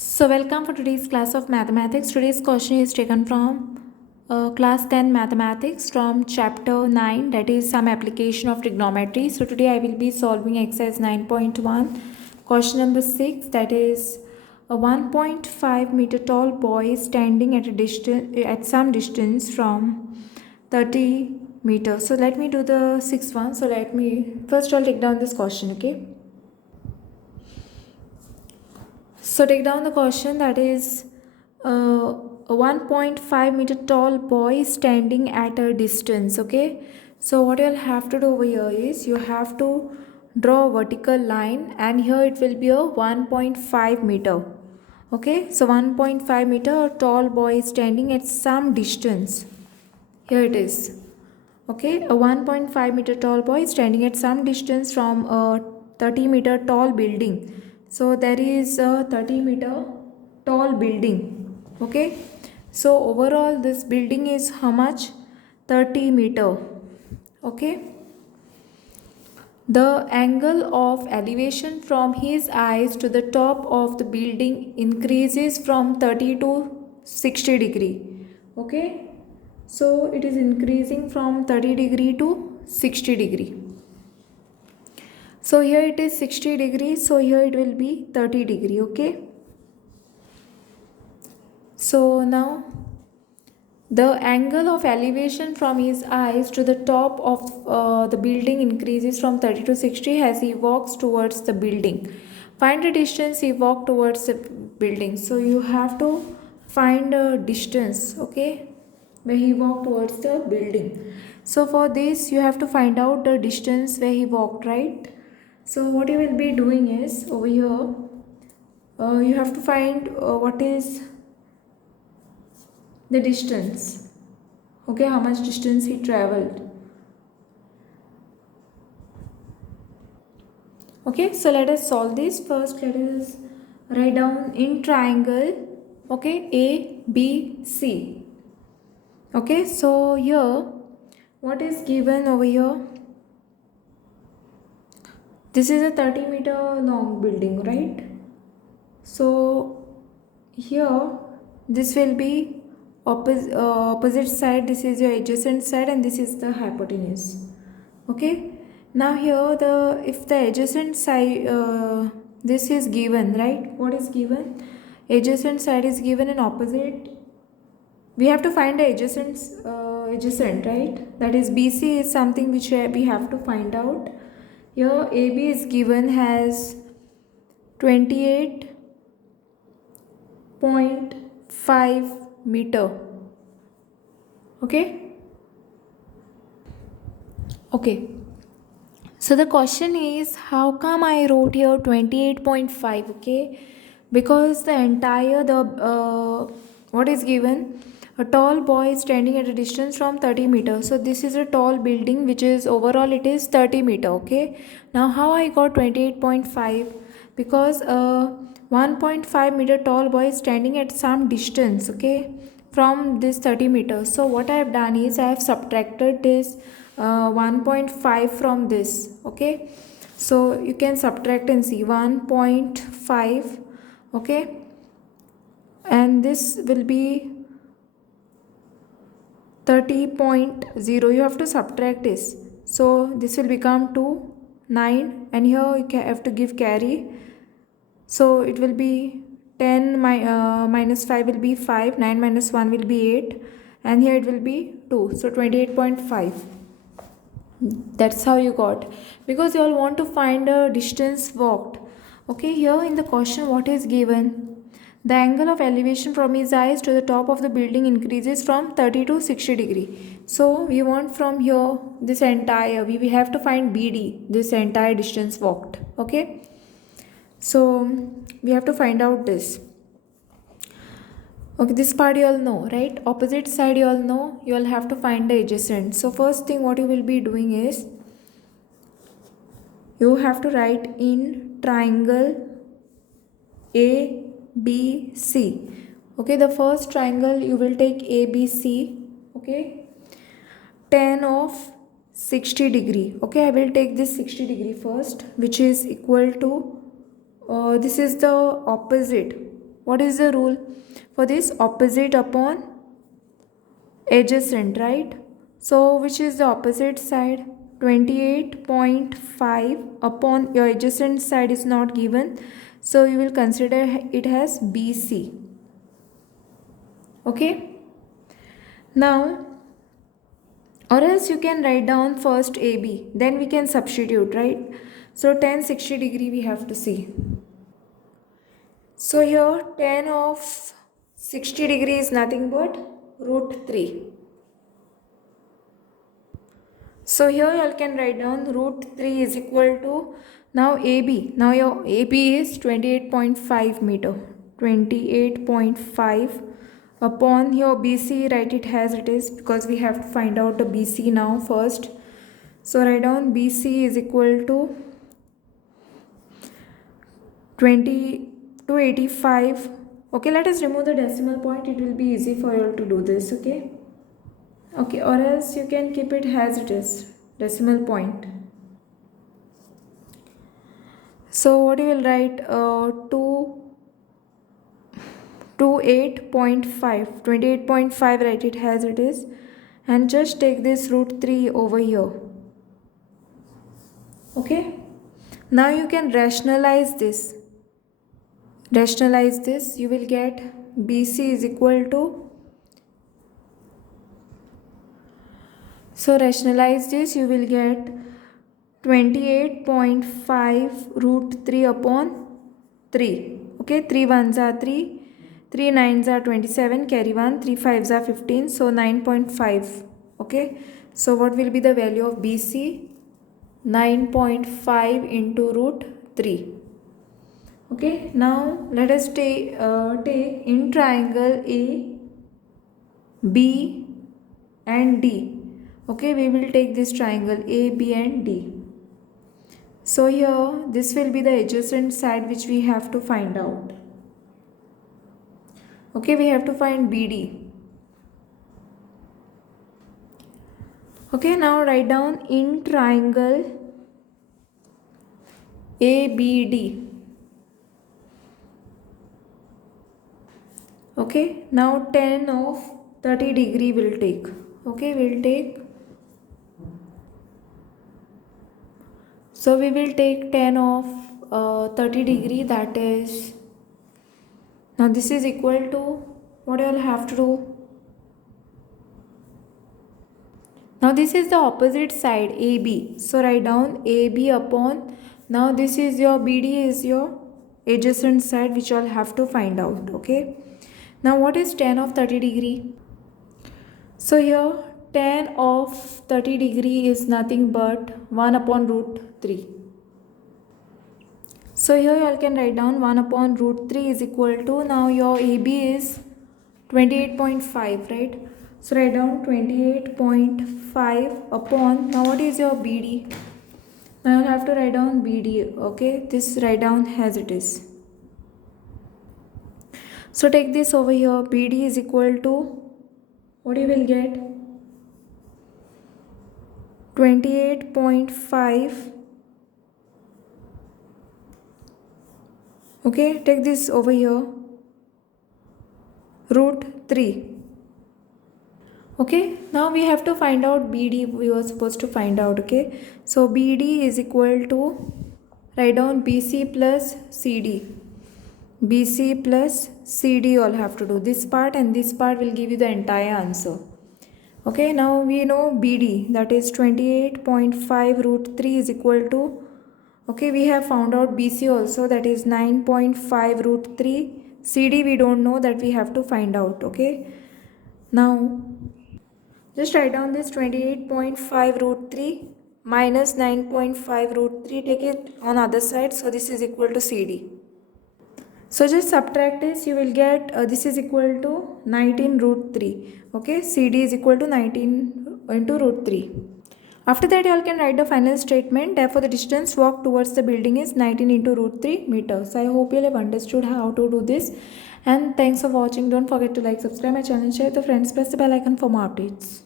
So welcome for today's class of mathematics. Today's question is taken from class 10 mathematics from chapter 9, that is some application of trigonometry. So today I will be solving exercise 9.1, question number 6, that is a 1.5 meter tall boy standing at a distance at some distance from 30 meters. So let me do the sixth one. So let me first I'll take down this question, okay? So take down the question, that is a 1.5 meter tall boy standing at a distance. Okay, so what you'll have to do over here is you have to draw a vertical line, and here it will be a 1.5 meter. Okay, so 1.5 meter, a tall boy is standing at some distance. Here it is. Okay, a 1.5 meter tall boy is standing at some distance from a 30-meter tall building. So there is a 30-meter tall building. Okay, so overall this building is how much? 30 meter. Okay, the angle of elevation from his eyes to the top of the building increases from 30 to 60 degree. Okay, so it is increasing from 30 degree to 60 degree. So here it is 60 degrees, so here it will be 30 degree. Okay, so now the angle of elevation from his eyes to the top of the building increases from 30 to 60 as he walks towards the building. Find the distance he walked towards the building. So you have to find a distance, okay, where he walked towards the building. So for this you have to find out the distance where he walked, right? So what you will be doing is over here you have to find what is the distance. Okay, how much distance he traveled. Okay, so let us solve this. First let us write down in triangle, okay, A B C. Okay, so here what is given over here? This is a 30-meter long building, right? So here this will be opposite side, this is your adjacent side, and this is the hypotenuse. Okay, now here the if the adjacent side this is given, right? What is given? Adjacent side is given, and opposite we have to find the adjacent, right? That is BC is something which we have to find out. Here AB is given has 28.5 meter. Okay, so the question is, how come I wrote here 28.5? Okay, because the entire what is given, a tall boy is standing at a distance from 30 meters. So this is a tall building which is overall it is 30 meter. Okay, now how I got 28.5? Because 1.5 meter tall boy is standing at some distance, okay, from this 30 meters. So what I have done is I have subtracted this 1.5 from this. Okay, so you can subtract and see 1.5. Okay, and this will be 30.0. You have to subtract this, so this will become 2 9, and here you have to give carry, so it will be 10 minus 5 will be 5, 9 minus 1 will be 8, and here it will be 2, so 28.5. That's how you got, because you all want to find a distance walked. Okay, here in the question what is given? The angle of elevation from his eyes to the top of the building increases from 30 to 60 degree. So we want from here this entire, we have to find BD, this entire distance walked. Okay, so we have to find out this. Okay, this part you all know, right? Opposite side you all know, you all have to find the adjacent. So first thing what you will be doing is, you have to write in triangle ABC. Okay, the first triangle you will take ABC. Okay, tan of 60 degree. Okay, I will take this 60 degree first, which is equal to this is the opposite. what is the rule for this? Opposite upon adjacent, right? So which is the opposite side? 28.5 upon your adjacent side is not given, so you will consider it as BC. Okay, now, or else you can write down first AB, then we can substitute, right? So tan 60 degree we have to see. So here tan of 60 degree is nothing but root 3. So here you can write down root 3 is equal to, now AB. Now your AB is 28.5 meter. 28.5 upon your BC, write it as it is because we have to find out the BC now first. So write down BC is equal to 285. Okay, let us remove the decimal point. It will be easy for you to do this. Okay, or else you can keep it as it is, decimal point. So what you will write? 28.5, 28.5, write it as it is, and just take this root 3 over here. Okay, now you can rationalize this. You will get BC is equal to, so rationalize this, you will get 28.5 root 3 upon 3. Okay, 3 ones are 3, 3 nines are 27, carry 1, 3 fives are 15, so 9.5. Okay, so what will be the value of BC? 9.5 into root 3. Okay, now let us take in triangle A, B and D. Okay, we will take this triangle A, B and D. So here this will be the adjacent side which we have to find out. Okay, we have to find BD. Okay, now write down in triangle ABD. Okay, now tan of 30 degree will take. Okay, we'll take, so we will take tan of 30 degree, that is, now this is equal to, what I will have to do? Now this is the opposite side AB, so write down AB upon, now this is your BD is your adjacent side which I'll have to find out. Okay, now what is tan of 30 degree? So here tan of 30 degree is nothing but 1 upon root 3. So here you can write down 1 upon root 3 is equal to, now your AB is 28.5, right? So write down 28.5 upon, now what is your BD? Now you'll have to write down BD. Okay, this write down as it is. So take this over here, BD is equal to, what you will get? 28.5. Okay, take this over here, root 3. Okay, now we have to find out BD, we were supposed to find out. Okay, so BD is equal to, write down BC plus CD. BC plus CD all have to do this part, and this part will give you the entire answer. Okay, now we know BD, that is 28.5 root 3 is equal to, okay, we have found out BC also, that is 9.5 root 3. CD we don't know, that we have to find out. Okay, now just write down this 28.5 root 3 minus 9.5 root 3, take it on other side, so this is equal to CD. So just subtract this, you will get this is equal to 19 root 3. Okay, CD is equal to 19 into root 3. After that you all can write the final statement. Therefore the distance walked towards the building is 19 into root 3 meters. I hope you have understood how to do this, and thanks for watching. Don't forget to like, subscribe my channel, share with your friends, press the bell icon for more updates.